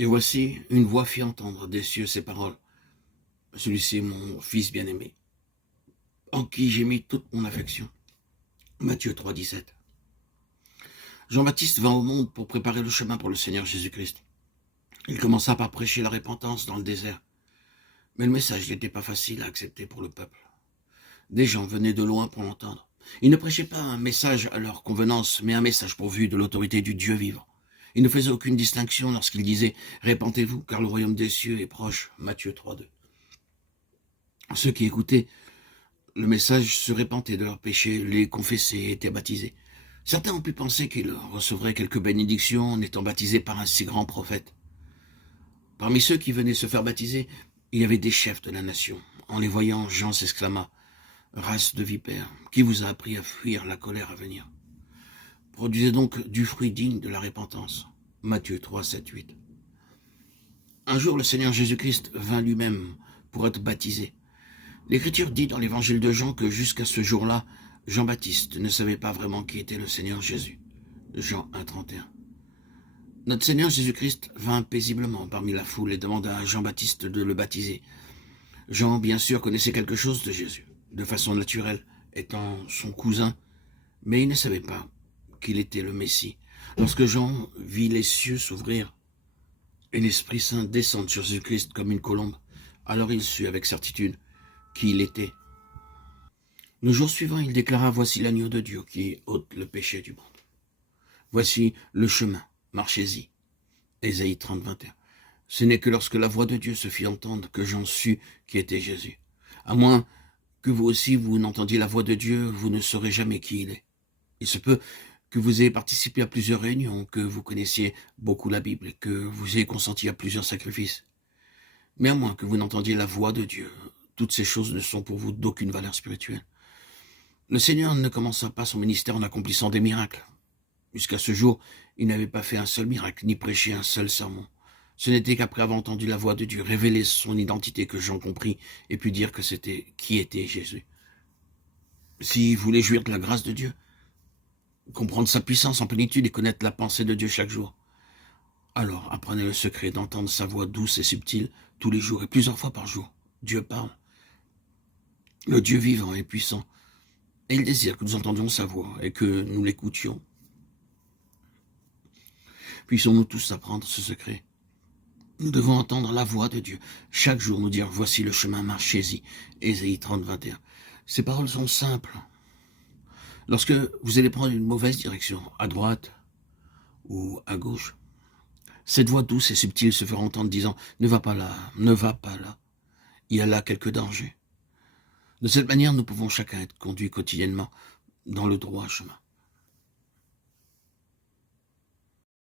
Et voici, une voix fit entendre des cieux ces paroles. Celui-ci est mon fils bien-aimé, en qui j'ai mis toute mon affection. Matthieu 3, 17. Jean-Baptiste vint au monde pour préparer le chemin pour le Seigneur Jésus-Christ. Il commença par prêcher la repentance dans le désert. Mais le message n'était pas facile à accepter pour le peuple. Des gens venaient de loin pour l'entendre. Il ne prêchait pas un message à leur convenance, mais un message pourvu de l'autorité du Dieu vivant. Il ne faisait aucune distinction lorsqu'il disait « Répentez-vous, car le royaume des cieux est proche » Matthieu 3, 2. Ceux qui écoutaient le message se repentaient de leurs péchés, les confessaient et étaient baptisés. Certains ont pu penser qu'ils recevraient quelques bénédictions en étant baptisés par un si grand prophète. Parmi ceux qui venaient se faire baptiser, il y avait des chefs de la nation. En les voyant, Jean s'exclama « Race de vipères, qui vous a appris à fuir la colère à venir ?» Produisez donc du fruit digne de la repentance. Matthieu 3, 7, 8. Un jour, le Seigneur Jésus-Christ vint lui-même pour être baptisé. L'Écriture dit dans l'évangile de Jean que jusqu'à ce jour-là, Jean-Baptiste ne savait pas vraiment qui était le Seigneur Jésus. Jean 1, 31. Notre Seigneur Jésus-Christ vint paisiblement parmi la foule et demanda à Jean-Baptiste de le baptiser. Jean, bien sûr, connaissait quelque chose de Jésus, de façon naturelle, étant son cousin, mais il ne savait pas qu'il était le Messie. Lorsque Jean vit les cieux s'ouvrir et l'Esprit Saint descendre sur Jésus-Christ comme une colombe, alors il sut avec certitude qui il était. Le jour suivant, il déclara « Voici l'agneau de Dieu qui ôte le péché du monde. Voici le chemin, marchez-y. » Ésaïe 30, 21. Ce n'est que lorsque la voix de Dieu se fit entendre que Jean sut qui était Jésus. À moins que vous aussi vous n'entendiez la voix de Dieu, vous ne saurez jamais qui il est. Il se peut que vous ayez participé à plusieurs réunions, que vous connaissiez beaucoup la Bible et que vous ayez consenti à plusieurs sacrifices. Mais à moins que vous n'entendiez la voix de Dieu, toutes ces choses ne sont pour vous d'aucune valeur spirituelle. Le Seigneur ne commença pas son ministère en accomplissant des miracles. Jusqu'à ce jour, il n'avait pas fait un seul miracle, ni prêché un seul sermon. Ce n'était qu'après avoir entendu la voix de Dieu révéler son identité que Jean comprit et put dire que c'était qui était Jésus. S'il voulait jouir de la grâce de Dieu, comprendre sa puissance en plénitude et connaître la pensée de Dieu chaque jour, alors apprenez le secret d'entendre sa voix douce et subtile tous les jours et plusieurs fois par jour. Dieu parle. Le Dieu vivant et puissant. Et il désire que nous entendions sa voix et que nous l'écoutions. Puissons-nous tous apprendre ce secret. Nous devons entendre la voix de Dieu. Chaque jour nous dire « Voici le chemin, marchez-y » Ésaïe 30, 21. Ces paroles sont simples. Lorsque vous allez prendre une mauvaise direction, à droite ou à gauche, cette voix douce et subtile se fera entendre disant « Ne va pas là, ne va pas là. Il y a là quelques dangers. » De cette manière, nous pouvons chacun être conduits quotidiennement dans le droit chemin.